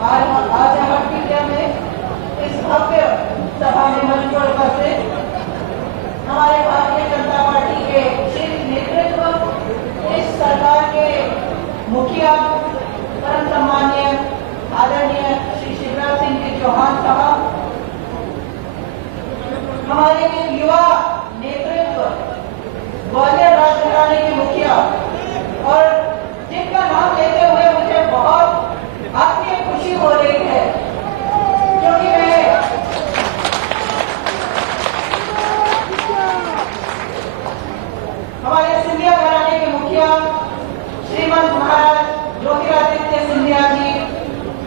आज हट्टिया में इस भव्य सभा में मंच पर उपस्थित हमारे भारतीय जनता पार्टी के शीर्ष नेतृत्व, इस सरकार के मुखिया परम सम्माननीय आदरणीय श्री शिवराज सिंह जी चौहान साहब, हमारे युवा नेतृत्व, ग्वालियर राजघराने के मुखिया, और जिनका नाम लेते हुए मुझे बहुत आत्मीय खुशी हो रही है, क्योंकि मैं हमारे सिंधिया घराने के मुखिया श्रीमंत महाराज ज्योतिरादित्य सिंधिया जी,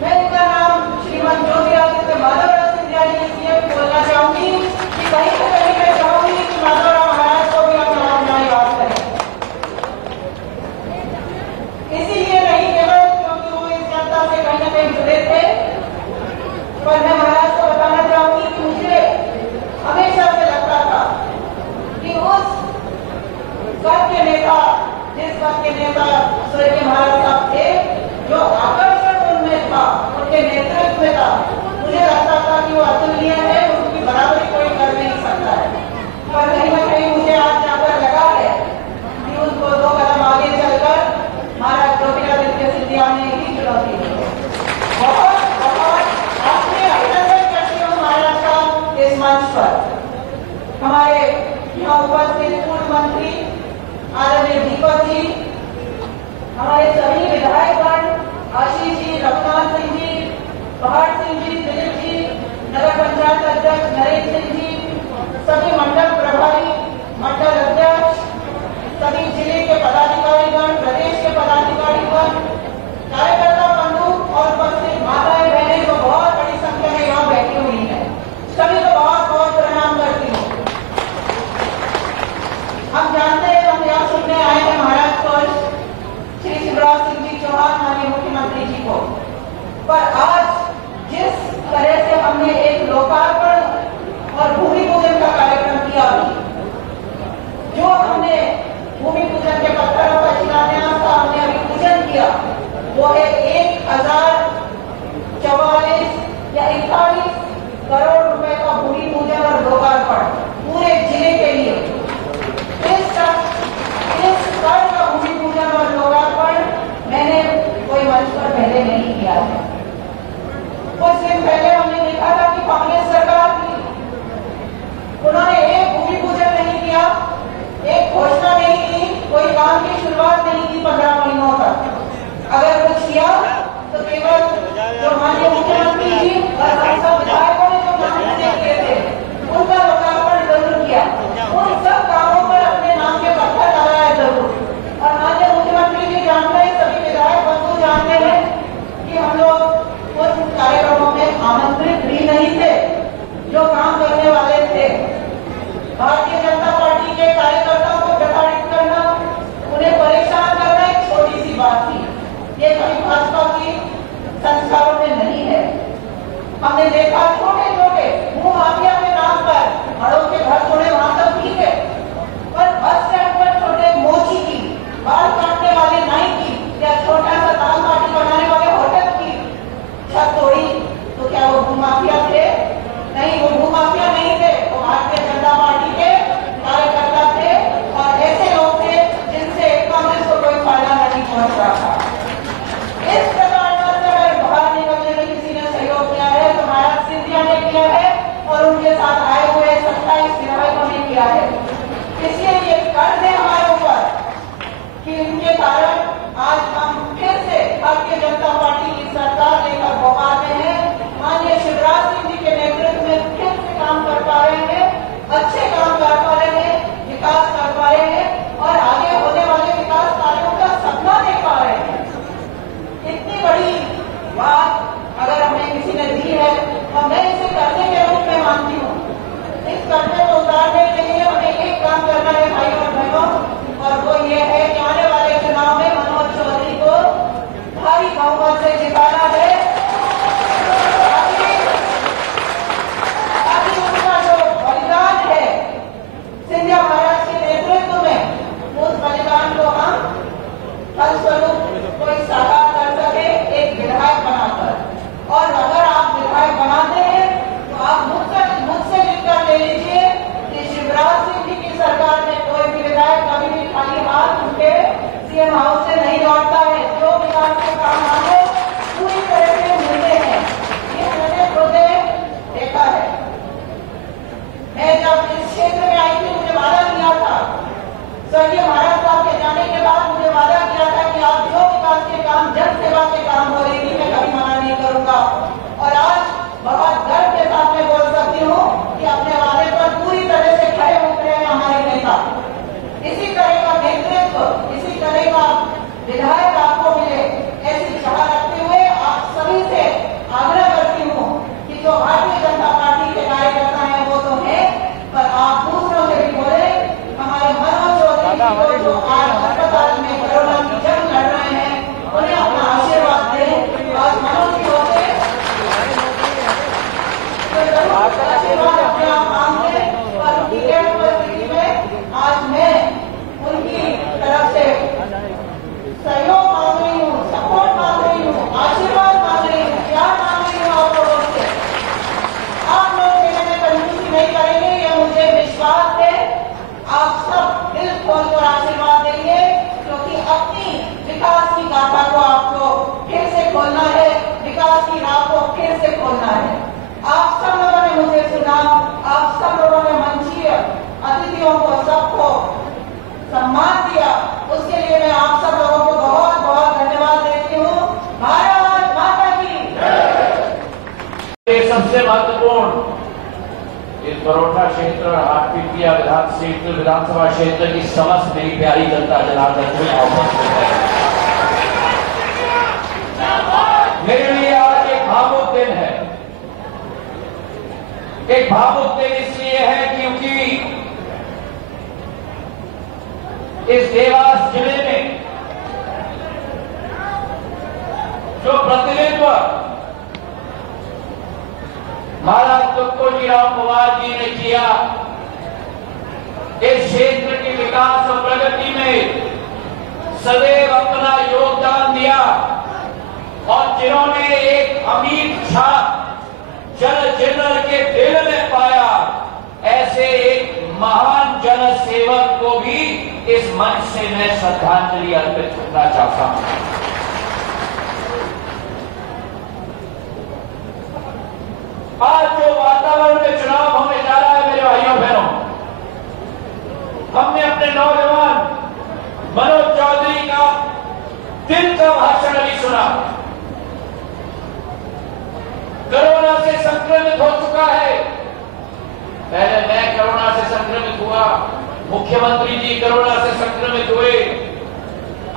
मैं इनका नाम श्रीमंत ज्योतिरादित्य माधवराव सिंधिया जी इसलिए बोलना चाहूंगी कि कहीं ना कहीं मैं चाहूंगी कि माधवराव महाराज को भी अपना नाम याद करें। इसीलिए नहीं केवल क्योंकि वो इस जनता से कहीं ना कहीं जुड़े थे, पर मैं महाराज को बताना चाहूंगी कि मुझे हमेशा से लगता था कि उस वर्ग के नेता, जिस वर्ग के नेता स्वर्गीय महाराज साहब थे, जो आकर्षण उनमें था, उनके नेतृत्व में था, मुझे लगता था कि वो अतुलनीय है, उनकी बराबरी कोई कर नहीं सकता है। पर कहीं ना कहीं मुझे आज जाकर लगा है कि उनको 2 कदम आगे चलकर महाराज ज्योतिरादित्य सिंधिया ने ही चुनौती दी। बहुत बहुत आपने अभिनंदन करती हूँ महाराज का इस मंच पर। हमारे यहाँ उपस्थित पूर्व मंत्री आदरणीय दीपक जी, हमारे सभी विधायकगण, आशीष जी, रघुनाथ सिंह जी, पहाड़ सिंह जी, दिलीप जी, नगर पंचायत अध्यक्ष नरेंद्र सिंह जी, सभी मंडल प्रभारी, मंडल अध्यक्ष, सभी जिले के पदाधिकारीगण, प्रदेश के पदाधिकारीगण, कार्यकर्ता बंधु और उपस्थित माताएं बहनें जो बहुत बड़ी संख्या में यहाँ बैठी हुई है, सभी को बहुत बहुत प्रणाम करती हूँ। हम जानते हैं, हम यहाँ सुनने आए हैं महाराज को, श्री शिवराज सिंह जी चौहान माननीय मुख्यमंत्री जी को, पर आज जिस तरह से हमने एक लोकार्पण और भूमि पूजन का कार्यक्रम किया, जो हमने भूमि पूजन के पत्थरों का शिलान्यास का हमने अभी पूजन किया, वो है 1044 या 41 करोड़ रुपए का भूमि पूजन और लोकार्पण पूरे जिले के लिए। इस स्तर का भूमि पूजन और लोकार्पण मैंने कोई मंच पर पहले नहीं किया है। कुछ दिन पहले हमने देखा था कि कांग्रेस सरकार थी, उन्होंने एक भूमि पूजन नहीं किया, एक घोषणा नहीं की, कोई काम की शुरुआत नहीं की 15 महीनों तक। अगर कुछ किया तो केवल जो माननीय मुख्यमंत्री जी और हम सब विधायकों ने जो काम पूरे किए थे उनका लोकार्पण जरूर किया, उन सब कामों पर अपने नाम के पत्थर लगाया जरूर। और माननीय मुख्यमंत्री जी जानते हैं, सभी विधायक बंधु जानते हैं कि हम लोग उन कार्यक्रमों में आमंत्रित भी नहीं थे जो काम करने वाले थे। भारतीय जनता पार्टी के कार्यकर्ताओं को प्रताड़ित करना, उन्हें परेशान करना एक छोटी सी बात थी, ये कभी भाजपा की संस्कारों में नहीं है। हमने देखा छोटे छोटे भू माफिया के नाम पर बड़ों के घर छोड़े, वहां तक ठीक है, पर बस स्टैंड पर छोटे मोची की, बाल काटने वाले नाई की या छोटा सा दाल बाटी बनाने वाले होटल की छत तोड़ी, तो क्या वो भू माफिया थे? नहीं, वो भू माफिया नहीं थे, वो भारतीय जनता पार्टी के कार्यकर्ता थे और ऐसे लोग थे जिनसे कांग्रेस को कोई फायदा नहीं पहुंच रहा था। इस प्रकार से अगर बाहर निकलने में किसी ने सहयोग किया है तो महाराज सिंधिया ने किया है और उनके साथ आए हुए 27 विधायकों ने किया है। बोलना है। आप सब लोगों ने मुझे सुना, आप सब लोगों ने मंचीय अतिथियों को सबको सम्मान दिया, उसके लिए मैं आप सब लोगों को बहुत बहुत धन्यवाद देती हूँ। भारत माता की। सबसे महत्वपूर्ण इस बरोटा क्षेत्र और हाटपिपलिया विधानसभा क्षेत्र की समस्त मेरी प्यारी जनता जनार्दन मेरे लिए आज एक भावुक दिन है। एक भावुक दिन इसलिए है क्योंकि इस देवास जिले में जो प्रतिनिधित्व महाराज तुकोजीराव पवार जी ने किया, इस क्षेत्र के विकास और प्रगति में सदैव अपना योगदान दिया और जिन्होंने एक अमिट छाप जन जीवन के दिल में पाया, ऐसे एक महान जन सेवक को भी इस मंच से मैं श्रद्धांजलि अर्पित करना चाहता हूं। आज जो वातावरण में चुनाव होने जा रहा है मेरे भाइयों बहनों, हमने अपने नौजवान मनोज चौधरी का दिल का भाषण अभी सुना। कोरोना से संक्रमित हो चुका है, पहले मैं कोरोना से संक्रमित हुआ, मुख्यमंत्री जी कोरोना से संक्रमित हुए,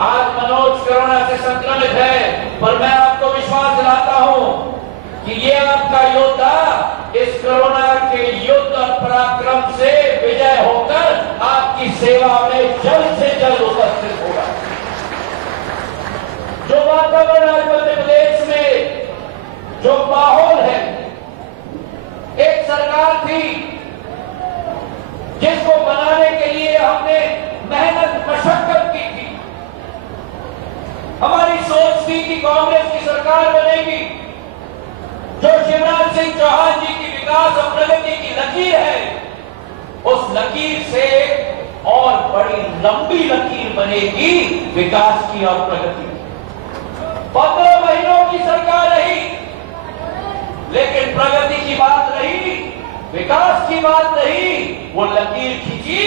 आज मनोज कोरोना से संक्रमित है, पर मैं आपको विश्वास दिलाता हूं कि ये आपका योद्धा इस कोरोना के युद्ध और पराक्रम से विजय होकर आपकी सेवा में जल्द से जल्द उपस्थित होगा। जो वातावरण आज मध्य प्रदेश में जो माहौल है, एक सरकार थी जिसको बनाने के लिए हमने मेहनत मशक्कत की थी। हमारी सोच थी कि कांग्रेस की सरकार बनेगी, जो शिवराज सिंह चौहान जी की विकास और प्रगति की लकीर है, उस लकीर से और बड़ी लंबी लकीर बनेगी विकास की और प्रगति की। 15 महीनों की सरकार रही, लेकिन प्रगति की बात रही, विकास की बात रही, वो लकीर खींची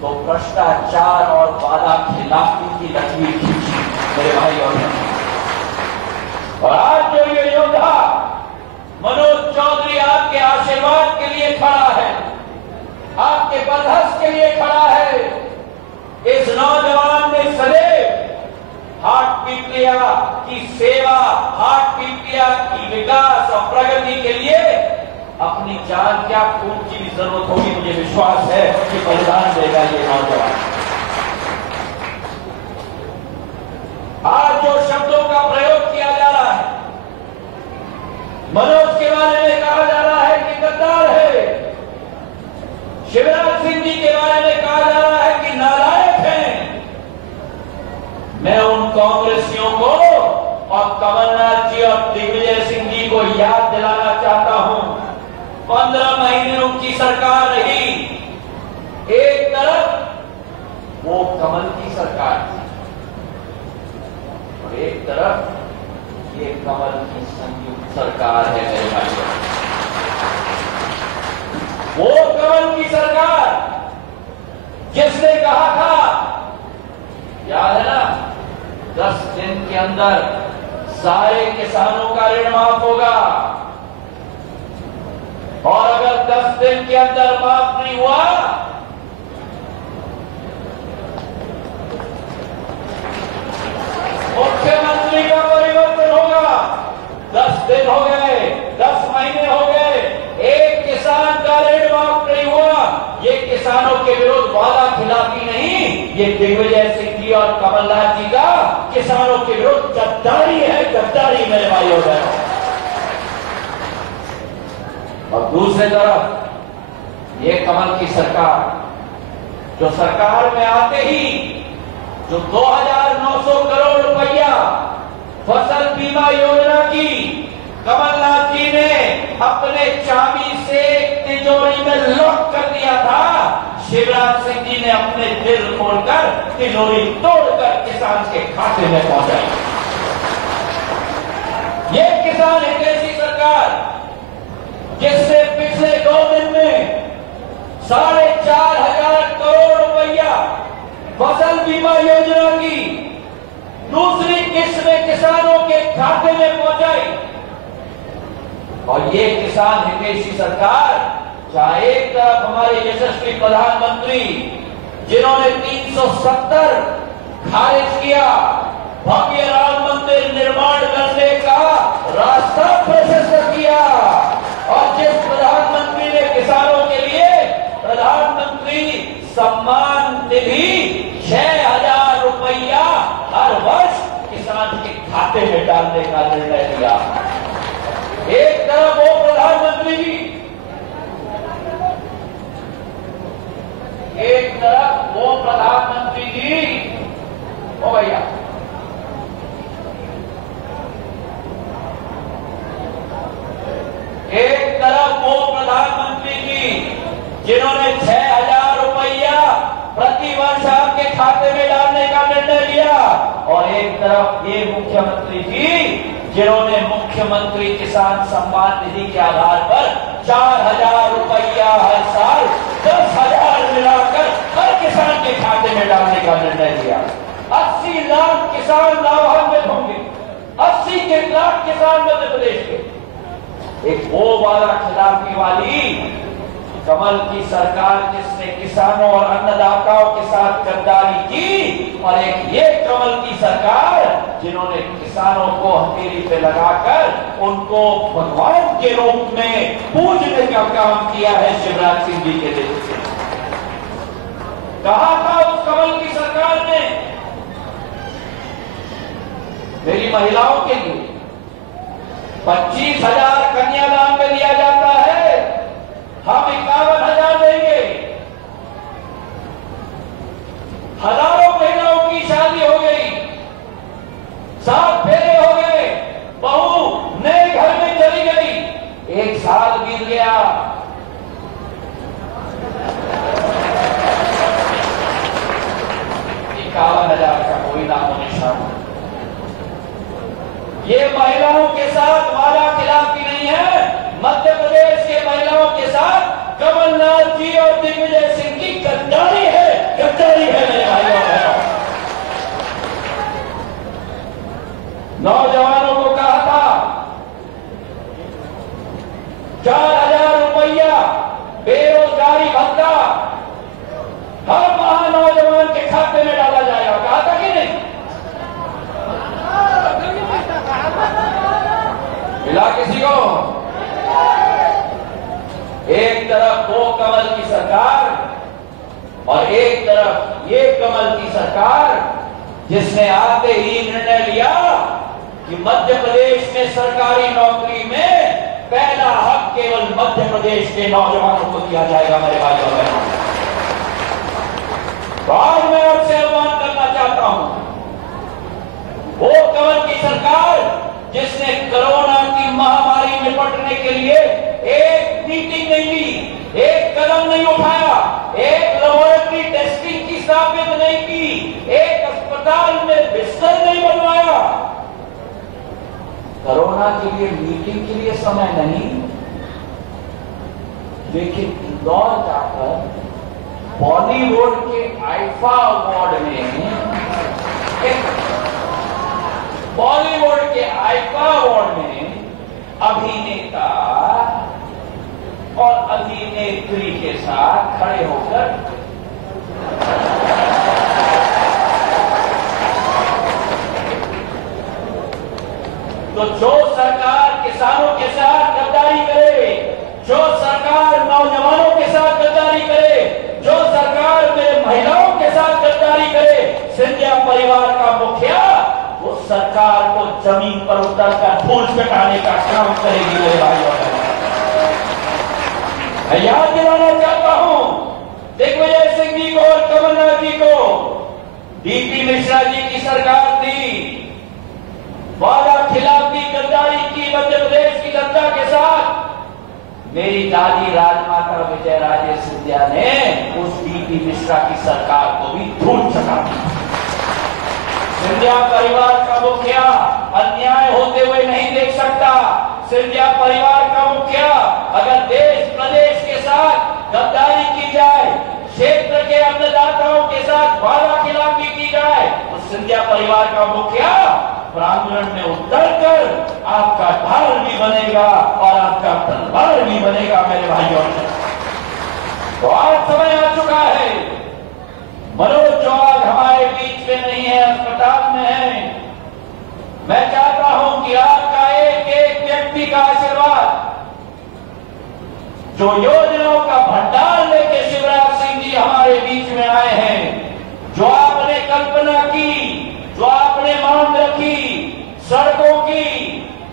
तो भ्रष्टाचार और वादा खिलाफी की लकीर खींची मेरे भाई और आज जो ये योद्धा मनोज चौधरी आपके आशीर्वाद के लिए खड़ा है, आपके बरहस के लिए खड़ा है। इस नौजवान ने सदैव हाटपिपलिया की सेवा, हाटपिपलिया की विकास और प्रगति के लिए अपनी जान क्या खून की भी जरूरत होगी, मुझे विश्वास है कि बलिदान देगा ये नौजवान। आज जो शब्दों का प्रयोग किया जा रहा है, मनोज के बारे में कहा जा रहा है कि गद्दार है, शिवराज सिंह जी के बारे में कहा जा रहा है कि नालायक हैं, मैं उन कांग्रेसियों को और कमलनाथ जी और दिग्विजय सिंह जी को याद दिलाना चाहता हूं। 15 महीने उनकी सरकार रही, एक तरफ वो कमल की सरकार थी और एक तरफ ये कमल की संयुक्त सरकार है मेरे भाइयों। वो कमल की सरकार जिसने कहा था, याद है ना, 10 दिन के अंदर सारे किसानों का ऋण माफ होगा और अगर 10 दिन के अंदर माफ नहीं हुआ मुख्यमंत्री का परिवर्तन होगा। 10 दिन हो गए, 10 महीने हो गए, एक किसान का ऋण माफ नहीं हुआ। ये किसानों के विरुद्ध वादा खिलाफी नहीं, ये दिग्विजय सिंह जी और कमलनाथ जी का किसानों के विरुद्ध गद्दारी है, गद्दारी मेरे भाइयों बहनों। और दूसरी तरफ ये कमल की सरकार, जो सरकार में आते ही जो 2900 करोड़ रुपया फसल बीमा योजना की कमलनाथ जी ने अपने चाबी से तिजोरी में लॉक कर दिया था, शिवराज सिंह जी ने अपने दिल खोलकर तिजोरी तोड़कर किसान के खाते में पहुंचाई। ये किसान हितैषी सरकार जिसने पिछले 2 दिन में 4,500 करोड़ रुपया फसल बीमा योजना की दूसरी किस्त में किसानों के खाते में पहुंचाई। और ये किसान हितैषी सरकार, चाहे एक तरफ हमारे यशस्वी प्रधानमंत्री जिन्होंने 370 खारिज किया, भव्य राम मंदिर निर्माण करने का रास्ता प्रशस्त किया, और जिस प्रधानमंत्री ने किसानों के लिए प्रधानमंत्री सम्मान निधि 6,000 रुपया हर वर्ष किसान के खाते में डालने का निर्णय लिया। एक तरफ वो प्रधानमंत्री जी, एक तरफ वो प्रधानमंत्री जी, ओ भैया, एक तरफ वो प्रधानमंत्री जी जिन्होंने 6,000 रुपया प्रति वर्ष आपके खाते में डालने का निर्णय लिया, और एक तरफ ये मुख्यमंत्री जी जिन्होंने मुख्यमंत्री किसान सम्मान निधि के आधार पर 4,000 रुपया हर साल 10,000 मिलाकर हर किसान के खाते में डालने का निर्णय लिया। 80 लाख किसान लाभान्वित होंगे, 80 लाख किसान मध्य प्रदेश के। एक वो वाला खिलाफी वाली कमल की सरकार जिसने किसानों और अन्नदाताओं के साथ गद्दारी की, और एक ये कमल की सरकार जिन्होंने किसानों को हथेली पे लगाकर उनको भगवान के रूप में पूजने का काम किया है शिवराज सिंह जी के देश से। कहा था उस कमल की सरकार ने, मेरी महिलाओं के लिए 25,000 कन्यादान में दिया जाता है, हम 51,000 देंगे। हजारों महिलाओं की शादी हो गई, 7 फेरे हो गए, बहू नए घर में चली गई, 1 साल बीत गया, $51,000 का कोई नामो निशान। ये महिलाओं के साथ वादा खिलाफी नहीं है, मध्य प्रदेश के महिलाओं के साथ कमलनाथ जी और दिग्विजय सिंह की गद्दारी है, गद्दारी है मेरे भाइयों बहनों। नौजवानों को कहा था 4,000 रुपया बेरोजगारी भत्ता हर माह नौजवान के खाते में डाला जाएगा, कहा था कि नहीं? मिला किसी को? एक तरफ वो कमल की सरकार और एक तरफ ये कमल की सरकार जिसने आते ही निर्णय लिया कि मध्य प्रदेश में सरकारी नौकरी में पहला हक केवल मध्य प्रदेश के नौजवानों को दिया जाएगा। मेरे भाइयों बहनों, तो आज मैं आपसे आह्वान करना चाहता हूं, वो कमल की सरकार जिसने कोरोना की महामारी निपटने के लिए एक मीटिंग नहीं ली, एक कदम नहीं उठाया, एक लेबोरेटरी टेस्टिंग की स्थापित नहीं की, एक अस्पताल में बिस्तर नहीं बनवाया। कोरोना के लिए मीटिंग के लिए समय नहीं, लेकिन इंदौर जाकर बॉलीवुड के आईफा अवार्ड में, बॉलीवुड के आईफा अवार्ड में अभिनेता और अभिनेत्री के साथ खड़े होकर तो जो सरकार किसानों के साथ गद्दारी करे, जो सरकार नौजवानों के साथ गद्दारी करे, जो सरकार मेरे महिलाओं के साथ गद्दारी करे, सिंधिया परिवार का मुखिया वो सरकार को जमीन पर उतरकर धूल चटाने का काम करेगी। मेरे भाइयों, मैं याद दिलाना चाहता हूं दिग्विजय सिंह जी को और कमलनाथ जी को, डीपी मिश्रा जी की सरकार थी, वादा खिलाफी गद्दारी की मध्य प्रदेश की जनता के साथ। मेरी दादी राजमाता विजय राजे सिंधिया ने उस डीपी मिश्रा की सरकार को भी धूल चटा दी। सिंधिया परिवार का मुखिया अन्याय होते हुए नहीं देख सकता। सिंधिया परिवार का मुखिया अगर देश प्रदेश के साथ गद्दारी की जाए, क्षेत्र के अन्नदाताओं के साथ वादा खिलाफी की जाए, तो सिंधिया परिवार का मुखिया प्रांगण में उतरकर आपका ढाल भी बनेगा और आपका तलवार भी बनेगा मेरे भाइयों। तो आज समय आ चुका है। मनोज चौहान हमारे बीच में नहीं है, अस्पताल में है। मैं चाहता हूं कि आपका एक एक व्यक्ति का आशीर्वाद, जो योजनाओं का भंडार लेके शिवराज सिंह जी हमारे बीच में आए हैं, जो आपने कल्पना की, जो आपने मांग रखी, सड़कों की,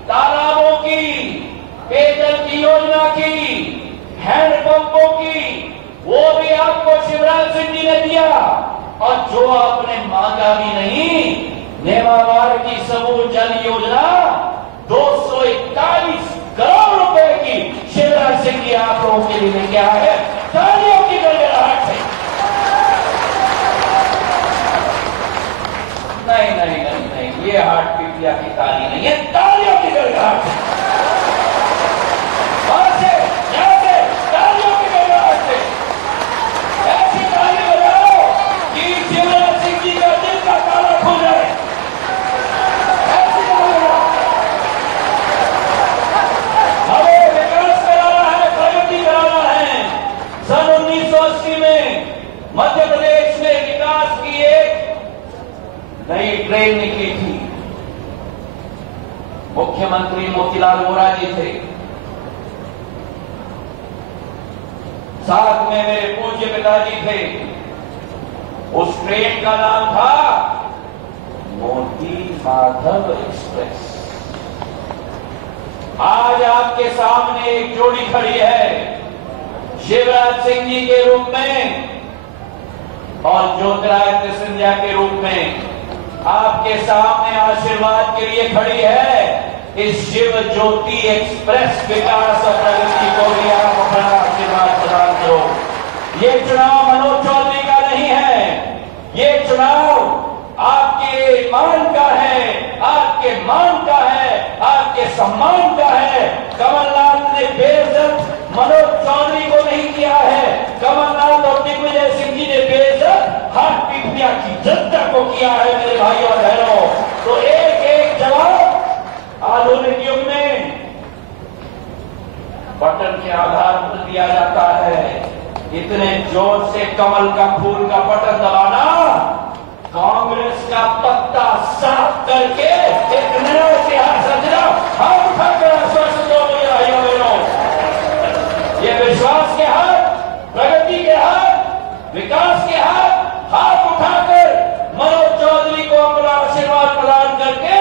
तालाबों की, पेयजल की योजना की, हैंडपंपों की, वो भी आपको शिवराज सिंह जी ने दिया। और जो आपने मांगा भी नहीं, नेमावार की समूह जल योजना 241 करोड़ रुपए की शिवराज सिंह जी आप लोगों के लिए लेके आए हैं। तालियों की गड़गड़ाहट से। नहीं नहीं नहीं नहीं, ये हार्ट पीपिया की ताली नहीं है, तालियों की गड़गड़ाहट से। वहां से, यहां से, तालियों की गड़गड़ाहट से ऐसी ताली बजाओ कि शिवराज सिंह जी का दिल का ताला खुल जाए। ऐसी ताली बजाओ। हमें विकास कराना है, प्रगति कराना है। सन 1980 में मध्य प्रदेश में विकास की एक नई ट्रेन निकली थी। मुख्यमंत्री मोतीलाल वोरा जी थे, साथ में मेरे पूज्य पिताजी थे। उस ट्रेन का नाम था मोती माधव एक्सप्रेस। आज आपके सामने एक जोड़ी खड़ी है, शिवराज सिंह जी के रूप में और ज्योतिरादित्य सिंधिया के रूप में। आपके सामने आशीर्वाद के लिए खड़ी है। इस शिव ज्योति एक्सप्रेस विकास और प्रगति को भी आप अपना आशीर्वाद प्रदान करो। ये चुनाव मनोज चौधरी का नहीं है, ये चुनाव आपके मान का है, आपके मान का है, आपके सम्मान का है। कमलनाथ ने बेइज्जत मनोज चौधरी को नहीं किया है, कमलनाथ और दिग्विजय सिंह जी ने बेइज्जत हार्ट पीपिया की जनता को किया है मेरे भाइयों और बहनों। तो एक एक जवाब आधुनिक युग में बटन के आधार पर दिया जाता है। इतने जोर से कमल का फूल का बटन दबाना, कांग्रेस का पत्ता साफ करके एक नया इतिहास रचना। हाथ उठाकर आश्वासन दो मेरे भाइयों बहनों। ये विश्वास के हाथ, प्रगति के हाथ, विकास के हाथ उठाकर मनोज चौधरी को अपना आशीर्वाद प्रदान करके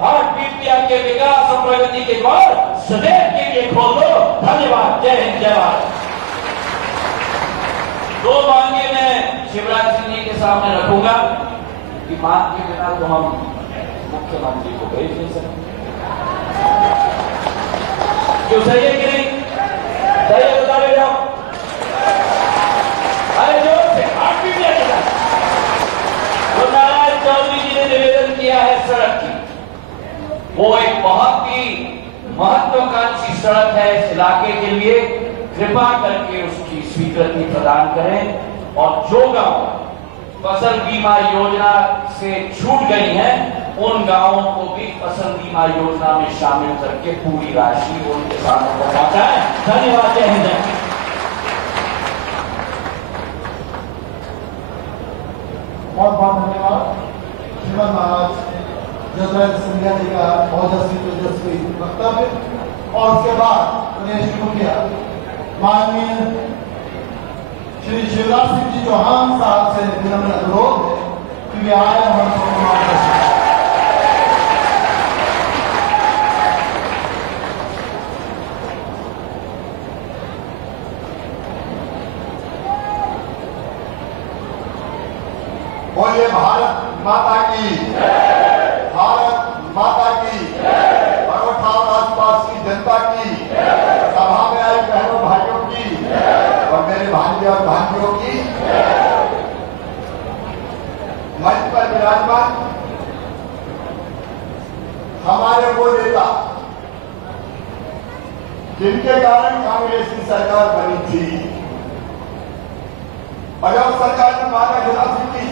हार्ट पीपिया के विकास और प्रगति के द्वार सदैव के लिए खोल दो। धन्यवाद। जय हिंद, जय भारत। दो मांगे मैं शिवराज सिंह जी के सामने रखूंगा कि मांग के बिना तो हम मुख्यमंत्री को भेज नहीं सकते। क्यों, सही है कि नहीं? सही है, बता बेटा। अरे जोर से हार्ट पीपिया के साथ तो नारायण चौधरी जी ने निवेदन किया है सड़क की। वो एक बहुत ही महत्वाकांक्षी सड़क है इस इलाके के लिए। कृपा करके उसकी स्वीकृति प्रदान करें और जो गांव फसल बीमा योजना से छूट गई हैं, उन गांवों को भी फसल बीमा योजना में शामिल करके पूरी राशि उनके किसानों को पहुंचाएं। धन्यवाद। जय हिंद। बहुत बहुत धन्यवाद। श्रीमान महाराज ज्योतिरादित्य सिंधिया जी का ओजस्वी तेजस्वी वक्तव्य और उसके बाद प्रदेश के मुखिया माननीय श्री शिवराज सिंह जी चौहान साहब से विनम्र अनुरोध है कि वे आए हम सबको मार्गदर्शन। बोलिए भारत माता की, भारत माता की, मरोठा और आसपास की जनता की, सभा में आई बहनों भाइयों की और मेरे भांजे और भांजियों की, मंच पर विराजमान हमारे वो नेता जिनके कारण कांग्रेस की सरकार बनी थी। और जब सरकार ने वादा खिलाफी की,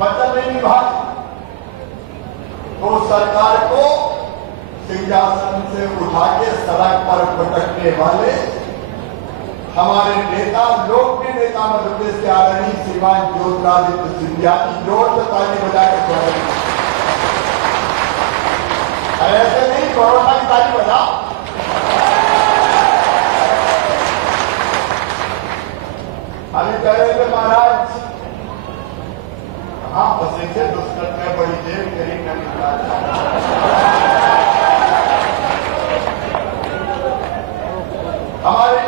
वचन नहीं निभाई, तो सरकार को सिंहासन से उठा के सड़क पर पटकने वाले हमारे नेता, लोकप्रिय नेता मध्य प्रदेश के आदरणीय श्रीमान ज्योतिरादित्य सिंधिया की जोर से ताली बजाकर स्वागत। ऐसे नहीं, कोरोना की ताली बजा। अभी कह रहे थे महाराज कहां फंसे थे, दुष्कर्म में बड़ी जेब करीब न निकला। हमारे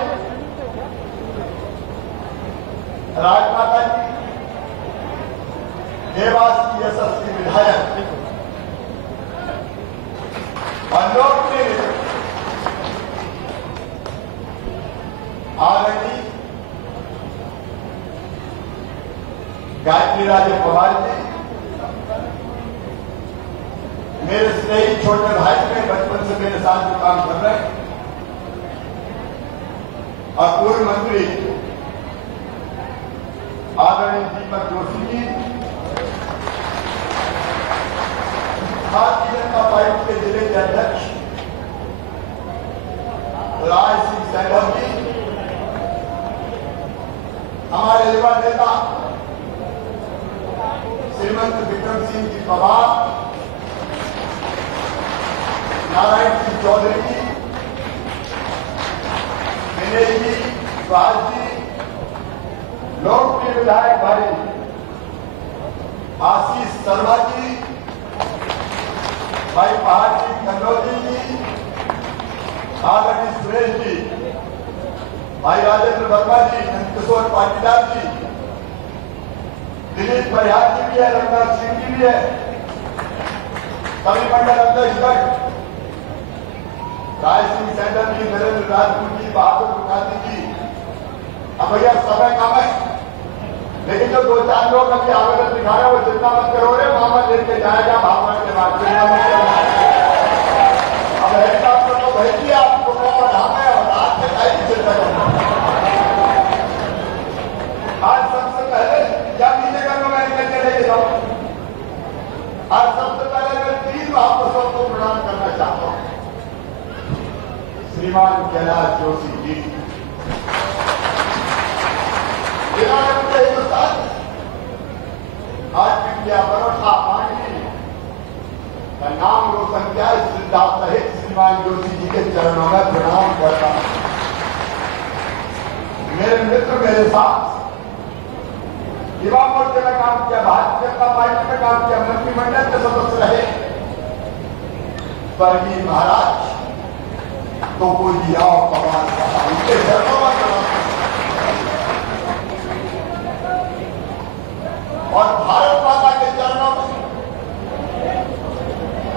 राजमाता जी देवास की यशस्वी विधायक और लोकप्रिय आदरणीय गायत्री राजे पवार जी, मेरे स्नेही छोटे भाई में बचपन से मेरे साथ जो काम कर रहे हैं, और पूर्व मंत्री आदरणीय दीपक जोशी जी, भारतीय जनता पार्टी के जिले के अध्यक्ष राज सिंह सैगल जी, हमारे युवा नेता श्रीमंत विक्रम सिंह जी पवार, नारायण सिंह चौधरी जी, दिनेश जी, सुभाष जी, लोकप्रिय विधायक भाई आशीष शर्मा जी, भाई पहाड़ जी कन्नौजी जी, आदरणीय सुरेश जी, भाई राजेंद्र वर्मा जी, नंदकिशोर पाटीदार जी, दिलीप परिहार जी भी है, रघुनाथ सिंह जी भी है, सभी मंडल अध्यक्ष राज सिंह सैंडल जी, नरेंद्र राजपूत जी, बहादुर मुखार्जी जी। अब भैया समय कम है, लेकिन जो दो चार लोग अभी आवेदन दिखा रहे हैं वो चिंता मत करो रे, मामा लेके जाएगा भावना के बाद। अब हेलीकॉप्टर तो भेज दिया आपको और हमें और रात में कहीं चिंता करना। आज सबसे पहले क्या नीचे कर लो, मैं निकल के लेके जाऊं। आज सबसे पहले मैं 3 महापुरुषों को प्रणाम करना चाहता हूं। श्रीमान कैलाश जोशी जी, जिन्होंने पूरे हिंदुस्तान आज विद्या परोठा पांडी का नाम रोशन किया, सिद्धार्थ सहित श्रीमान जोशी जी के चरणों में प्रणाम करता हूं। मेरे मित्र मेरे साथ युवा मोर्चे में काम किया, भारतीय जनता पार्टी में काम किया, मंत्रिमंडल के सदस्य रहे, स्वर्गीय महाराज तो कोई दिया पवार साहब उनके चरणों में और भारत माता के चरणों में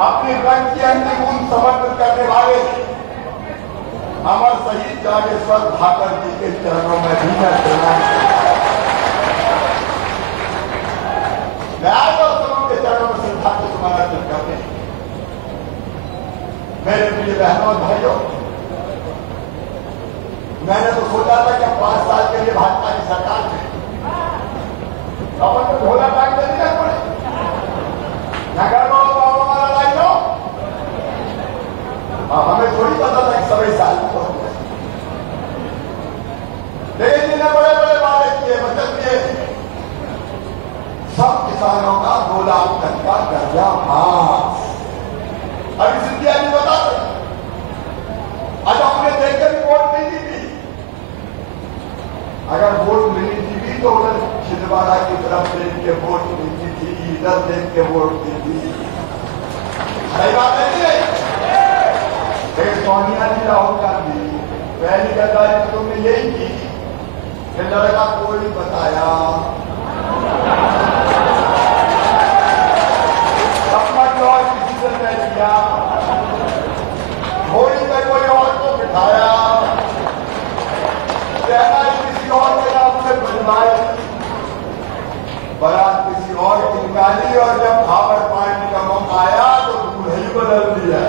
अपनी रंग की अंतिम बूंद समर्पित करने वाले अमर शहीद जागेश्वर भाकर जी के चरणों में भी मैं प्रणाम के चरणों में श्रद्धा को समर्पित करते हैं। मेरे प्रिय बहनों और भाइयों, मैंने तो सोचा था कि 5 साल के लिए भाजपा की सरकार में अपन को ढोला टांग दे दिया पड़े, नगर वाला लाई लो। हमें थोड़ी पता था कि सभी साल लेकिन जिन्हें बड़े बड़े वादे किए, वचन दिए, सब किसानों का 2 लाख तक का कर्जा माफ। अभी सिंधिया जी बता रहे, आज हमने देखकर भी वोट नहीं दी थी। अगर वोट मिली थी तो उधर छिंदवाड़ा की तरफ देख के वोट देती थी, इधर देख के वोट देती थी। सही बात है कि नहीं? सोनिया जी, राहुल गांधी, पहली गद्दारी तो तुमने यही की कि लड़का कोई बताया, अपना चॉइस किसी से तय किया, होली में कोई और को बिठाया, किसी और के नाम से बनवाई, बारात किसी और की निकाली, और जब भावर पार्टी का मौका आया तो दूल्हे ही बदल दिया।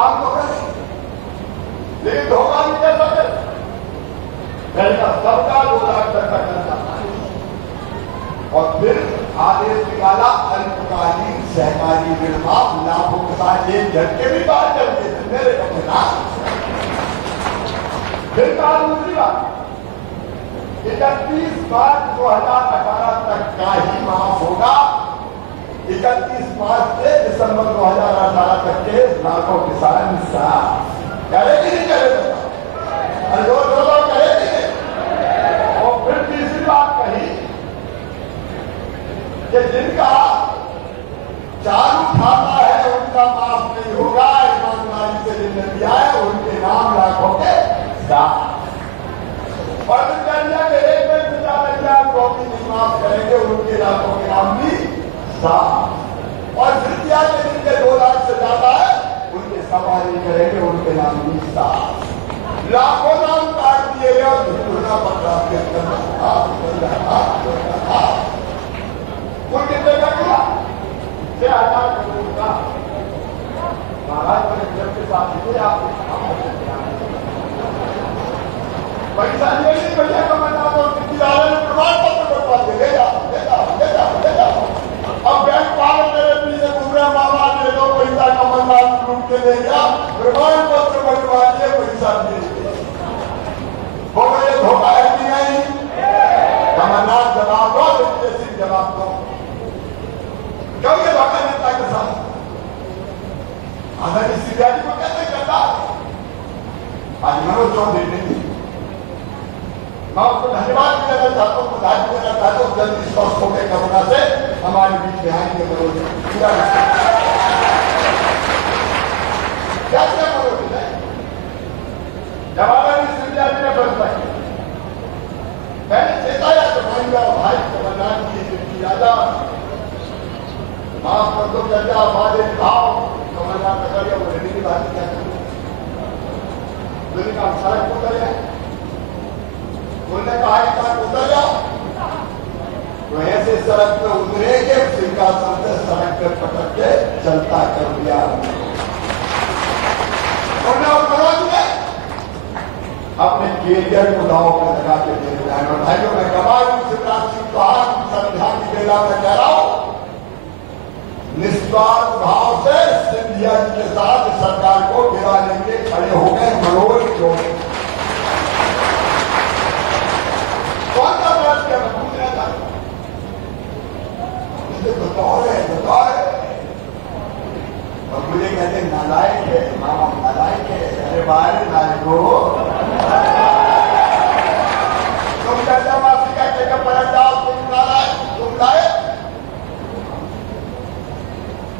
काम तो करें, लेकिन धोखा भी कैसा करें? पहले का सबका 2 लाख तक का खर्चा और फिर आदेश निकाला अल्पकालीन सहकारी ऋण माफ लाखों के साथ एक झटके भी बाहर कर दिए थे मेरे अपने नाम। फिर कहा दूसरी बात, 31 मार्च 2018 तक का ही माफ होगा, 31 मार्च से दिसंबर 2018 तक के लाखों किसान करे कि नहीं करे? करे कि नहीं? और फिर तीसरी बात कही कि जिनका चालू खाता है उनका माफ नहीं होगा, ईमानदारी से जिनने दिया है उनके नाम लाखों के साथ। और फिर कह दिया कि 1 मिनट से ज्यादा दिया तो भी नहीं माफ करेंगे, उनके लाखों के नाम भी साफ। और फिर दिया कि जिनके 2 लाख से ज्यादा है उनके सवाल नहीं करेंगे, उनके नाम भी साफ। लाखों नाम काट दिए गए और घुटना पड़ रहा कुल कितने का किया? 6,000 करोड़ का। महाराज बड़े जब के साथ आप पैसा नहीं भैया का मना तो प्रमाण पत्र बनवा दे, ले जाओ। अब बैंक वाले मेरे पीछे घूम रहे, मामा दे दो पैसा, कमलनाथ लूट के ले गया, प्रमाण पत्र बनवा दिए, पैसा दिए। बोलो ये धोखा है कि नहीं? कमलनाथ जवाब दो, दिग्विजय सिंह जवाब दो, क्यों ये धोखा नेता के साथ? आधा सीबीआई को कैसे करता? आज मनोज चौधरी नहीं, मैं उसको धन्यवाद भी देना चाहता हूँ, बधाई देना चाहता हूँ, जल्दी स्वस्थ होकर कोरोना से हमारे बीच में आएंगे। मनोज कैसे मनोज है? जवाहरलाल सिंधिया जी ने फैसला किया, मैंने चेताया तो भाई कमलनाथ की चिट्ठी राजा माफ कर दो, चर्चा वादे भाव कमलनाथ नगर वो रेडी की बात क्या करूँ, का सड़क उतर जाए, उन्होंने कहा एक उतर जाओ, तो ऐसे सड़क पे उतरे के सिंहासन से सड़क पे पटक के चलता कर दिया। और मनोज ने अपने कैरियर को दाव पर लगा के दे दिया। और भाइयों मैं गवाह शिवराज सिंह चौहान संविधान की बेला में कह रहा हूं, निस्वार्थ भाव से सिंधिया जी के साथ सरकार को गिराने के खड़े हो गए मनोज चौधरी। कौन सा बात क्या पूछ रहा था? बतौर है और मुझे कहते नालायक है, मामा नालायक है। अरे बाहर नालायक हो, तुम चर्चा माफी का टेकअप पलट जाओ, तुम नालायक, तुम लायक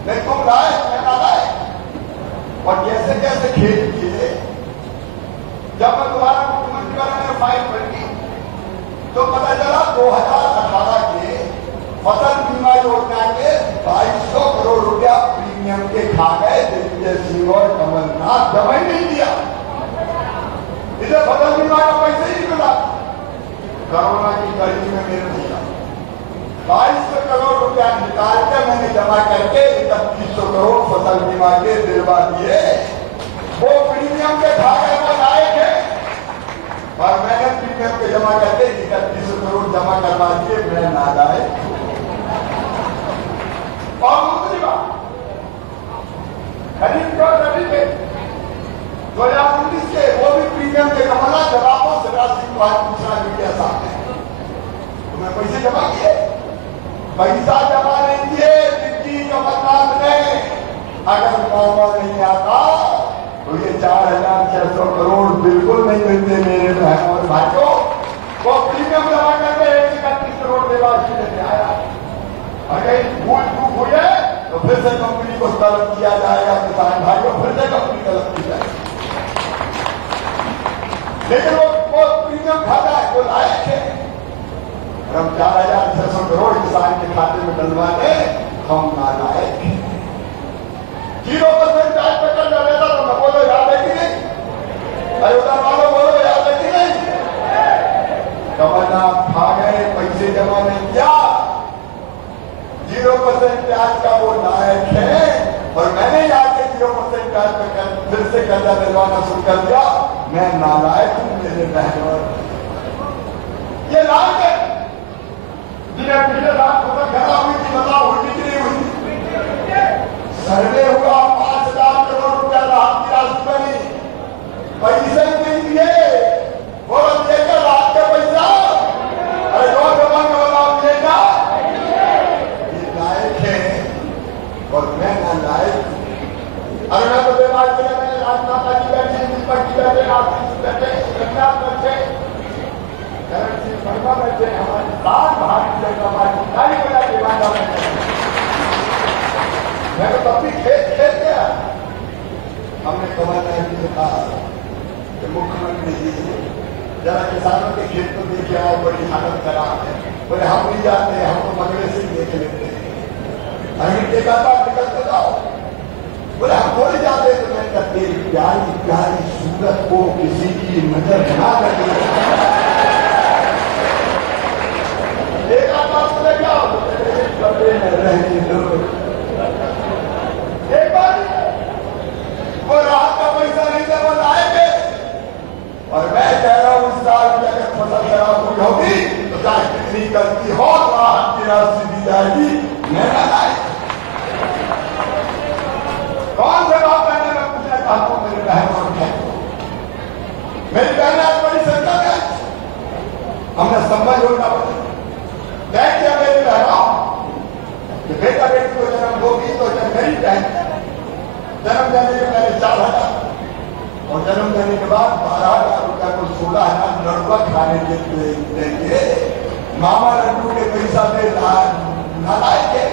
नहीं, तुम लायक, मैं नालायक। और कैसे कैसे खेल किए। जब मैं दोबारा मुख्यमंत्री वाले ने फाइल पढ़ी तो पता चला 2018 के फसल बीमा योजना के 2200 करोड़ रुपया प्रीमियम के खा गए दिग्विजय सिंह और कमलनाथ, जमा ही नहीं दिया। इसे फसल बीमा का पैसे ही नहीं मिला। कोरोना की कड़ी में मेरे भैया 2200 करोड़ रुपया निकाल के मैंने जमा करके 3100 करोड़ फसल बीमा के दिलवा दिए। वो प्रीमियम के खा गए, वो लायक है। और मैंने प्रीमियम के जमा करके 3100 करोड़ जमा करवा दिए, मैं नालायक। और दूसरी बात, खरीद कर रवि के 2019 के वो भी प्रीमियम के कमाना जवाबों से राशि पूछना मीडिया सामने, तुम्हें पैसे जमा किए? पैसा जमा नहीं किए दिल्ली कमलनाथ ने। अगर मामला नहीं आता तो ये 4,600 करोड़ बिल्कुल नहीं मिलते मेरे बहनों और भाइयों। वो प्रीमियम जमा करके 131 करोड़ देवासी लेके आया। अगर भूल चूक हुई है तो फिर से कंपनी को तलब किया जाएगा, किसान भाइयों फिर से कंपनी तलब की जाएगी। लेकिन वो प्रीमियम खाता है, वो लायक है। हम 4,600 करोड़ किसान के खाते में डलवा दें, हम नालायक हैं। 0% ब्याज पे कर्जा लेता तो मैं बोलो याद है कि नहीं? अयोध्या वालों बोलो याद है कि नहीं? कमलनाथ खा गए, पैसे जमा नहीं किया। 0% ब्याज का वो लायक है। और मैंने यहाँ के 0% ब्याज पे से कर्जा दिलवाना शुरू कर दिया। मैं नालायक हूं मेरे बहनों, ये लायक है जिन्हें पिछले साल फसल खराब हुई थी, बताओ हुई थी नहीं हुई? सर्वे हुआ 5,000 करोड़ रुपया राहत की राशि बनी, पैसे नहीं दिए, बोलो देकर राहत का पैसा, अरे लोग जमा का बताओ देगा। ये लायक है और मैं नालायक। अरे मैं तो बीमार चले, मैंने राजमाता जी बैठे, दीपक जी बैठे, आशीष बैठे, रंगनाथ बैठे, करण सिंह वर्मा बैठे, हमारे साथ भारतीय जनता पार्टी सारी बड़ा दीवाना बैठे। मैं तो तब भी खेत गया। हमने कमलनाथ जी से कहा कि मुख्यमंत्री जी जरा किसानों के खेत को देखे आओ, बड़ी हालत खराब है। बोले हम नहीं जाते, हम तो बंगले से ही देख लेते हैं, हमें ठेकादार निकलते जाओ। बोले हम थोड़ी जाते, तो मैं कहते प्यारी प्यारी सूरत को किसी की नजर ना लगे। एक बात बोले क्या कपड़े में रहने दो। एक बार वो राहत का पैसा नहीं था, वो लाएंगे। और मैं कह रहा हूं इस साल की अगर फसल खराब हुई होगी तो चाहे कितनी गलती हो, राहत की राशि दी जाएगी। मैं ना लाए कौन से बात करने में पूछना चाहता हूं मेरे बहनों और भाइयों, मेरी बहनें आज बड़ी संख्या में हमने संभल योजना तय किया मेरी बहनों कि बेटा बेटी को जन्म दोगी तो मेरी बहन जन्म देने के पहले 4,000 और जन्म देने के बाद 12,000 रुपया को 16,000 लड़ुआ खाने के देंगे। मामा लड्डू के पैसा दे नालायक है।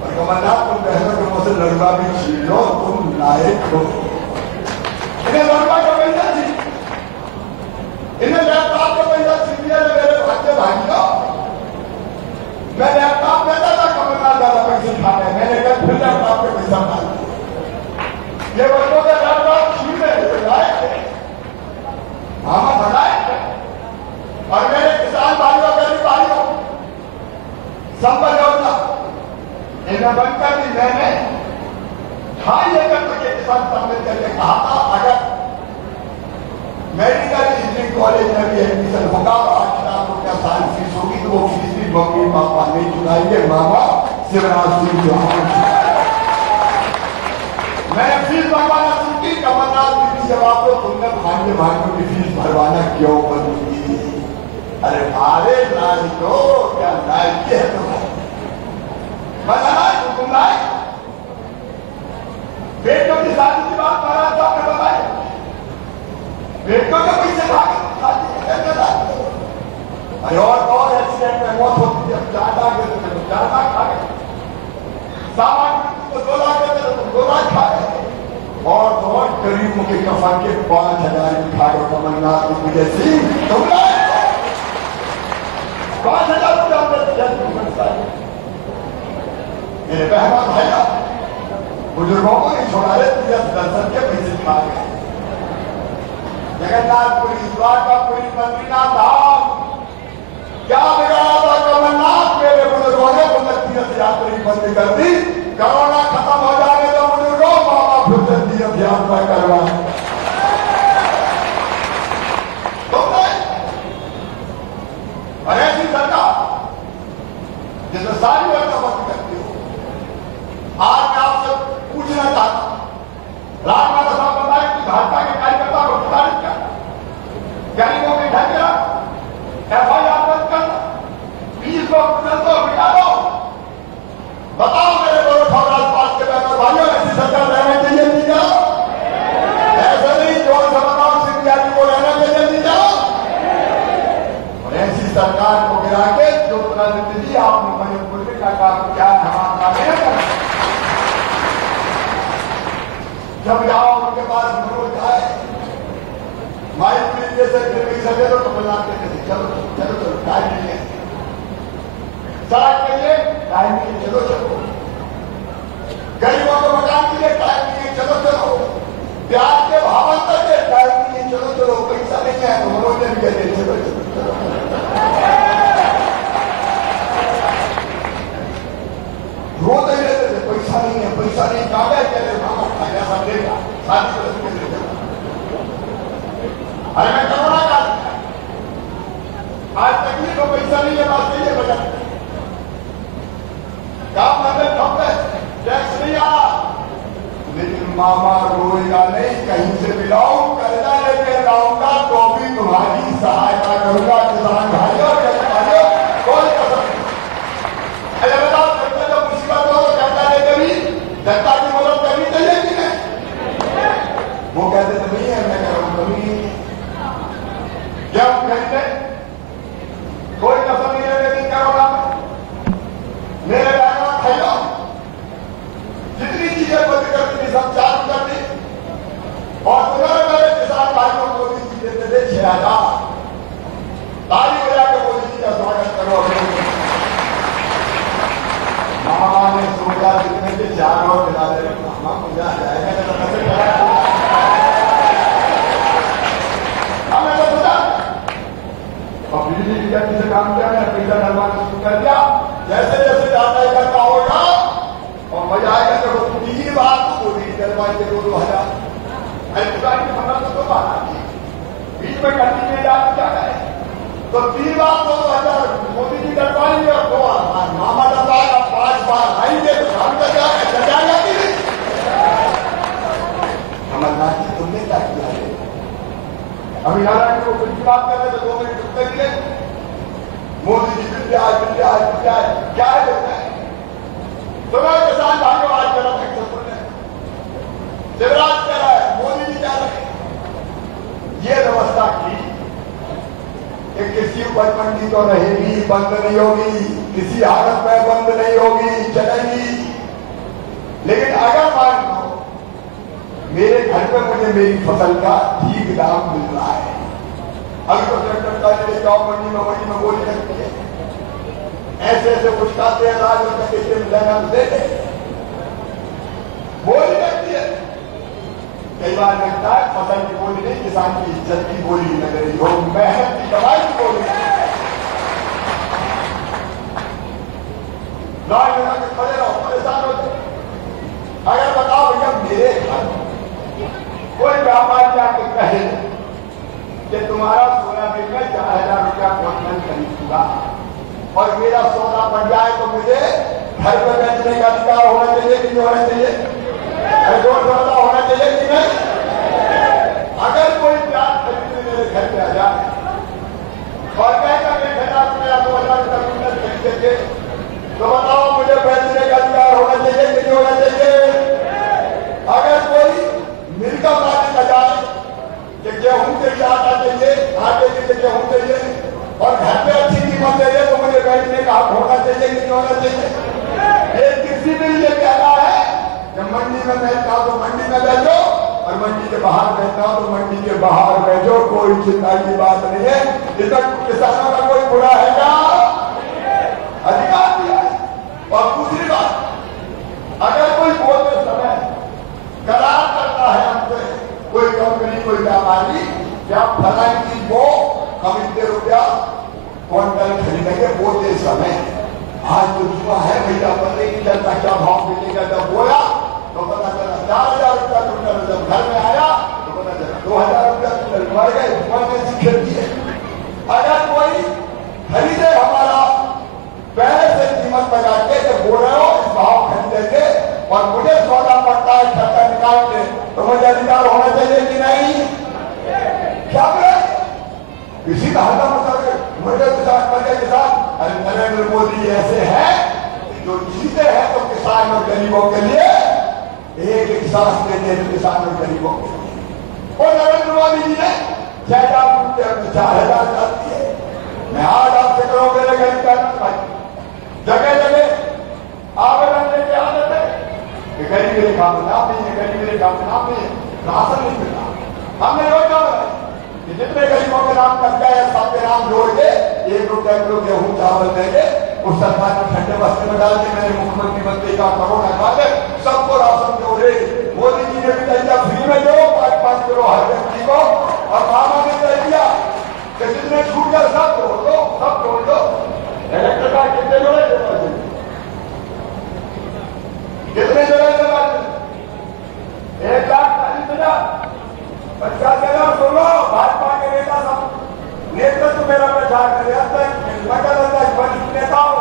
और कमलनाथ तुम बहनों के मुंह से लड़ुआ भी छीन लो, तुम लायक हो। इन्हें लड़ुआ का पैसा छीन, इन्हें लैपटॉप का पैसा छीन दिया। मेरे भाग्य भागियों, मैं लैपटॉप देता था कमलनाथ ज्यादा पैसे खाने, मैंने कहा फिर लैपटॉप के पैसा मांग ये बच्चों के लैपटॉप छीन लायक है, मामा भलायक है। और मेरे किसान भाइयों गरीब भाइयों, संबल योजना इन्हें बनकर भी मैंने 2.5 एकड़ तक के किसान सम्मिलित करके कहा था अगर मेडिकल इंजीनियरिंग कॉलेज में भी एडमिशन होगा तो 8,00,000 रुपया साल फीस होगी, तो वो फीस भी मम्मी पापा नहीं चुकाएंगे, मामा शिवराज सिंह चौहान। मैंने फीस भरवाना शुरू की। कमलनाथ जी जवाब दो, तुमने भाइयों की फीस भरवाना क्यों बंद की? अरे भारे नायको क्या नायकी है तुम्हारी? तुम लाए बेटियों की शादी की बात महाराज साहब ने बताई, बेटियों के पीछे भागे शादी करने जाते। अरे और एक्सीडेंट में मौत होती थी, अब 4 लाख देते थे, 4 लाख खा गए। सामान तो 2 लाख देते थे, 2 लाख खा गए। और गरीबों के कफन के 5,000 खा गए कमलनाथ की वजह से। तुम लाए 5,000 रुपया मेरे बहनों भाइयों, बुजुर्गों को नहीं छोड़ा रहे, दर्शन के पैसे खा गए। जगन्नाथपुरी, द्वारकापुरी, बद्रीनाथ धाम क्या बिगाड़ा था कमलनाथ? मेरे बुजुर्गों ने तीर्थ यात्री बंद कर दी। कोरोना खत्म हो जाने तो बुजुर्गों बाबा फिर से तीर्थ यात्रा करवा। और ऐसी सरकार जिसमें सारी व्यवस्था बंद करती हो। आज मैं आपसे पूछना चाहता हूं, राजमाता साहब बताए कि भाजपा के कार्यकर्ता को प्रताड़ित कर, गरीबों के ढक कर FIR बंद कर, 20 लोग तो बिठा दो। बताओ मेरे दोनों खबराज पास के बहनों भाइयों, ऐसी सरकार रहना चाहिए नहीं जाओ? ऐसा नहीं जोर से बताओ, सिंधिया जी को रहना चाहिए नहीं जाओ? और ऐसी सरकार को गिरा के जो प्रधानमंत्री जी आपने मणिपुर का काम क्या हमारा जब जाओ उनके पास मनोज आए, माइक मीडिया से सके तो कमलनाथ कहते थे चलो चलो चलो टाइम नहीं है, सड़क के लिए टाइम नहीं है, चलो चलो, गरीबों को मकान के लिए टाइम नहीं है, चलो चलो, प्याज के भाव अंतर के टाइम नहीं है, चलो चलो, पैसा नहीं है तो मनोज ने भी कहते चलो चलो चलो। रोते रहते थे पैसा नहीं है, पैसा नहीं, कागज कह रहे मामा ऐसा देगा शादी मामा रोएगा नहीं, कहीं से मिलाऊं कर्जा लेके लाऊंगा तो भी तुम्हारी सहायता करूंगा। किसान भाइयों कोई कसम नहीं। अरे बताओ, जनता जब मुसीबत हो तो कर्जा लेके भी जनता की मदद करनी चाहिए कि नहीं? वो कहते तो नहीं है, मैं कह रहा हूं कभी नहीं क्या खरीदे, कोई कसम नहीं लेके करोगा। मेरे बहनों भाइयों, जितनी चीजें बंद कर दी सब चालू कर दी, और उन्होंने मेरे किसान भाइयों को भी जी देते थे 6,000। ताली बजा के मोदी जी का स्वागत करो। मामा ने सोचा जितने के 4 और दिला दे, मामा मजा आ जाएगा। हमने तो सोचा और बिजली की गति से काम किया, मैंने पैसा डलवाना शुरू कर दिया। जैसे जैसे डाटा इकट्ठा होगा और मजा आएगा, जब 3 बार तो मोदी डलवाई के 2,000 मतलब तो बात बीच में कटी में जाकर क्या करें, तो 3 बार 2,000 मोदी जी डलवाएंगे और 2,000 मामा डलवाएगा। 5 बार आएंगे तो काम कर जाएगा कि नहीं? अमरनाथ जी तुमने क्या किया है? अभी नारायण को कुछ बात कर रहे थे, 2 मिनट रुकने के लिए मोदी जी विद्या क्या है बोलते हैं? तो मैं किसान भाइयों आज मेरा शिवराज कह रहा है, मोदी जी क्या रहे ये व्यवस्था की कि किसी उपज मंडी तो रहेगी, बंद नहीं होगी, किसी हालत में बंद नहीं होगी, चलेगी। लेकिन अगर मान लो मेरे घर पे मुझे मेरी फसल का ठीक दाम मिल रहा है, अभी तो ट्रैक्टर का ले जाओ मंडी में बोली लगती है, ऐसे ऐसे उछकाते हैं राज में कैसे मिलेगा तो दे दे, बोली लगती है। कई बार लगता है फसल की बोली नहीं, किसान की इज्जत की बोली लग रही हो, मेहनत की कमाई की बोली। राज लगा के खड़े रहो, परेशान होते। अगर बताओ भैया मेरे घर कोई व्यापारी आके कहे कि तुम्हारा सोयाबीन में 4,000 रुपया क्विंटल खरीदूंगा और मेरा सौदा बन जाए तो मुझे घर पर बेचने का अधिकार होना चाहिए कि नहीं होना चाहिए? सौदा होना चाहिए कि नहीं? अगर कोई प्याज खरीदने मेरे घर पे आ जाए और कहेगा 1,000 रुपया 2,000 रुपया क्विंटल खरीदेंगे, तो बताओ मुझे बेचने का अधिकार होना चाहिए कि नहीं होना चाहिए? अगर कोई मिल का मालिक आ जाए कि गेहूं के लिए आटा चाहिए, आटे के लिए गेहूं चाहिए और घर पे अच्छी कीमत चाहिए, तो मुझे बेचने का हक होना चाहिए कि नहीं होना चाहिए? ये किसी भी लिए कहना है कि मंडी में बेचना हो तो मंडी में बेचो और मंडी के बाहर बेचना हो तो मंडी के बाहर बेचो, कोई चिंता की बात नहीं है। इधर किसानों का कोई बुरा है क्या? अधिकार दिया है। और दूसरी बात, अगर कोई बोलते समय करार करता है हमसे कोई कंपनी कोई व्यापारी क्या फलाई चीज वो हम इतने रुपया क्विंटल खरीदेंगे, बोलते समय आज तो जुआ है भैया, पता नहीं चलता क्या भाव मिलेगा। जब बोला तो पता चला 4,000 रुपया क्विंटल, जब घर में आया तो पता चला 2,000 रुपया क्विंटल। मर गए, जुआ कैसी खेती है? अगर कोई खरीदे हमारा पहले से कीमत लगा के जब बोल रहे हो इस भाव खरीदेंगे और मुझे सौदा पड़ता है खर्चा निकाल के, तो मुझे अधिकार होना चाहिए कि नहीं? क्या करें? किसी का हल्ला मचा के मजे के साथ अरे नरेंद्र मोदी ऐसे हैं जो जीते हैं तो किसान और गरीबों के लिए एक एक सांस देते हैं, किसान और गरीबों के लिए। और नरेंद्र मोदी जी ने 6,000 रुपये 4,000 जाती है। मैं आज आपसे करो मेरे गरीब भाई, जगह जगह आवेदन लेके आ जाते हैं, गरीब रेखा में नाम नहीं है, गरीब रेखा में नाम नहीं है, राशन नहीं मिलता। हमने योजना बनाई कि जितने गरीबों के नाम कब्जा है सबके नाम जोड़ के 1 रुपया किलो गेहूं चावल देंगे। उस सरकार को ठंडे बस्ते में डाल के मैंने मुख्यमंत्री बनते का करोड़ निकाल के सबको राशन जोड़े। मोदी जी ने भी दिया फ्री में दो 5-5 किलो हर व्यक्ति को, और मामा ने तय किया कि जितने छूट गया सब जोड़ दो, सब जोड़ दो। इलेक्ट्रिक का कितने जोड़े कितने जोड़े 1,40,000 50,000। सुनो, भाजपा के नेता सब नेतृत्व मेरा प्रचार करे, नेताओं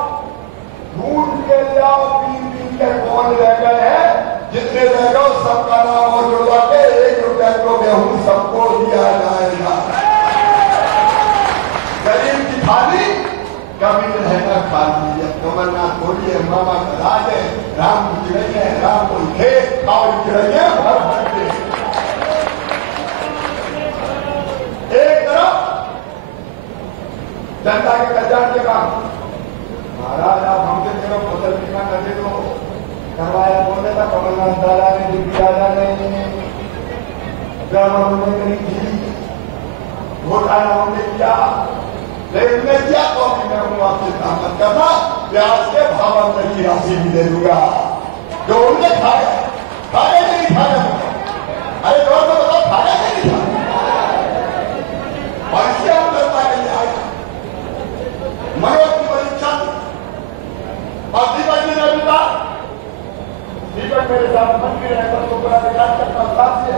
ढूंढ के ले आओ, 3 के कौन रह गए हैं, जितने रह गए मामा राज है, राम की चिड़ैया है, राम कोई खेत और चिड़ैया भर भर के। एक तरफ जनता के कल्याण के काम, महाराज आप हमसे चलो फसल बीमा कर दे दो, करवाया बोलने था कमलनाथ दादा ने, डिप्टी दादा ने, जब उन्होंने करी थी घोटाला हमने किया, लेकिन मैं क्या कॉपी करूंगा आपसे ताकत करना, प्याज के भाव की राशि भी दे दूंगा जो उनने खाया, खाया कि नहीं खाया? अरे जोर से बताओ, खाया कि नहीं खाया? और इससे हम जनता के लिए आए मनोज की परीक्षा और दीपक जी ने भी कहा, दीपक मेरे साथ मंत्री है, सबको पूरा विकास करना साथ से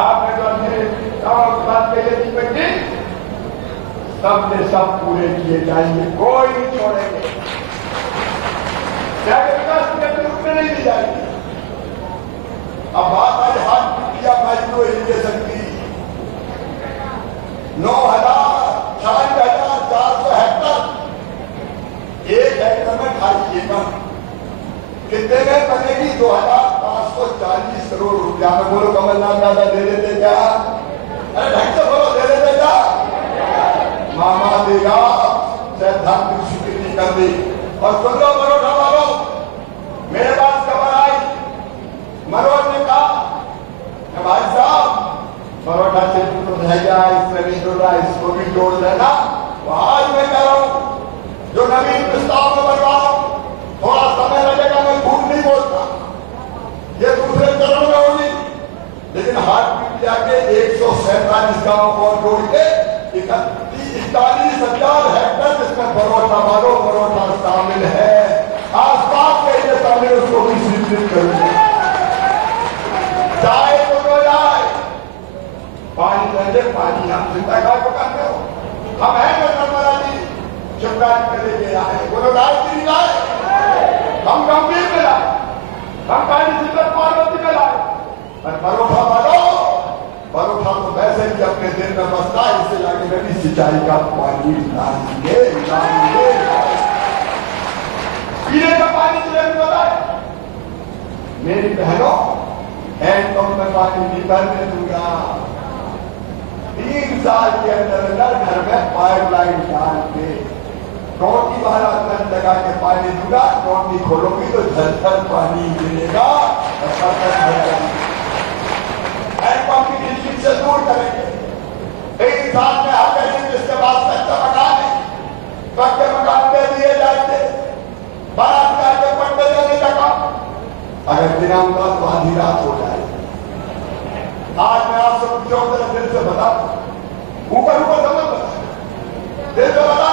आपने जो मेरे गांव की बात कही है दीपक जी, सब में सब पूरे किए जाएंगे, कोई नहीं छोड़ेंगे, चाहे विकास के रूप में नहीं दी जाएगी। अब बात आई हाथ किया माइक्रो इरिगेशन की, 9,96,400 हेक्टर, 1 हेक्टर में 2.5 एकड़, कितने में बनेगी? 2,540 करोड़ रुपया में। बोलो कमलनाथ दादा दे देते क्या? अरे ढंग से बोलो, दे देते क्या? मामा देगा, सैद्धांतिक स्वीकृति कर दी। और सुन लो मरोठा वालों, मेरे पास खबर आई, मनोज ने कहा भाई साहब मरोठा से तो रह गया, इसमें नहीं जोड़ रहा, इसको भी जोड़ देना। तो आज मैं कह रहा हूं जो नवीन प्रस्ताव में बनवा रहा हूं, थोड़ा समय लगेगा, मैं झूठ नहीं बोलता, ये दूसरे चरण में होगी, लेकिन हाथ पीट जाके 147 गांव को जोड़ के 41,000 हेक्टर, जिसमें बरोठा वालों बरोठा शामिल है, आसपास के ये शामिल, उसको भी स्वीकृत करेंगे। चाहे तो हो जाए, पानी दे, पानी हम चिंता का तो करते हो, हम हैं जो नर्मदा जी शिवराज में लेके आए, बोलो राजगिरी लाए, हम गंभीर में लाए, हम पानी सिद्धर पार्वती में लाए, और बरोठा वालों, बरोठा तो वैसे भी अपने दिल में बसता है, इससे जाके मैं भी सिंचाई का पानी लाएंगे, पीने का पानी जिले में बताए। मेरी बहनों, हैंडपंप में पानी भी भरने दूंगा, 3 साल के अंदर घर में पाइपलाइन डाल के टोटी वाला तल लगा के पानी दूंगा, टोटी खोलोगी तो झरझर पानी मिलेगा, हैंडपंप की डिस्ट्रिक्ट से दूर करेंगे। 3 साल में हर गरीब जिसके पास कच्चा मकान है, पक्के मकान दे दिए जाते, बारात जाके पट्टे देने का काम, अगर दिनांक का तो आधी रात हो जाए। आज मैं आपसे पूछो, दिल से बता, ऊपर ऊपर समझ बता, दिल से बता,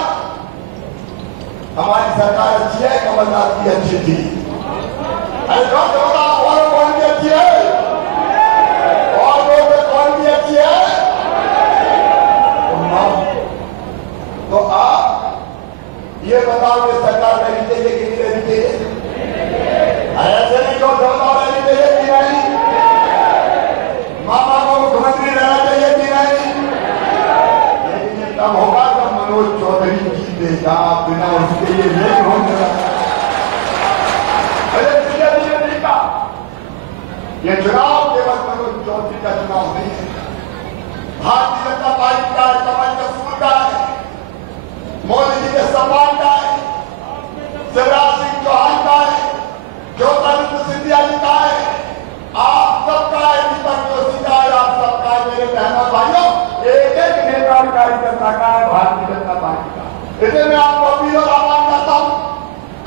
हमारी सरकार अच्छी है, कमलनाथ की अच्छी थी? अरे कौन से बता, और कौन की अच्छी है, और कौन की अच्छी है? तो आप ये बताओ कि सरकार रहनी चाहिए कि नहीं रहनी चाहिए? ऐसे नहीं जो बताओ रहनी चाहिए कि नहीं? मामा को मुख्यमंत्री रहना चाहिए कि नहीं? लेकिन ये तब होगा जब मनोज चौधरी जी देगा, बिना उसके लिए नहीं होगा। अरे धीरे धीरे नहीं कहा, ये चुनाव केवल मनोज चौधरी का चुनाव नहीं है, भारतीय जनता पार्टी का, कमल का फूल का है, मोदी जी के सम्मान का है, शिवराज सिंह चौहान का है, ज्योतिरादित्य सिंधिया जी का है, आप सबका है, दीपक जोशी का है, आप सबका है। मेरे बहनों भाइयों, एक एक नेता और कार्यकर्ता का है भारतीय जनता पार्टी का। इसलिए मैं आपको अपील और आह्वान करता हूं,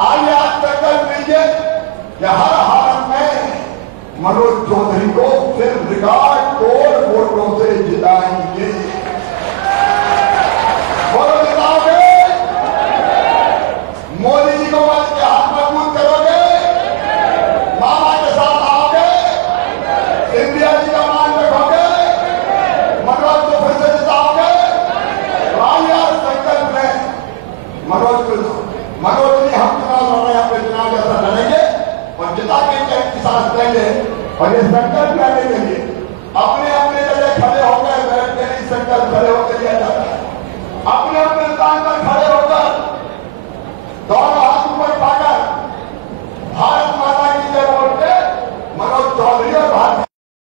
आइए आज संकल्प लीजिए कि हर हालत में मनोज चौधरी को फिर रिकॉर्ड तोड़ वोटों से जिताएंगे। बोलो जिताओगे? मोदी जी को मत के हाथ मजबूत करोगे, मामा के साथ आओगे, सिंधिया जी का मान रखोगे, मनोज को फिर से जिताओगे। संकल्प में मनोज नहीं, हम चुनाव लड़ रहे हैं, अपने चुनाव जैसा लड़ेंगे और जिता के साथ देंगे। और ये संकल्प करने के लिए अपने अपने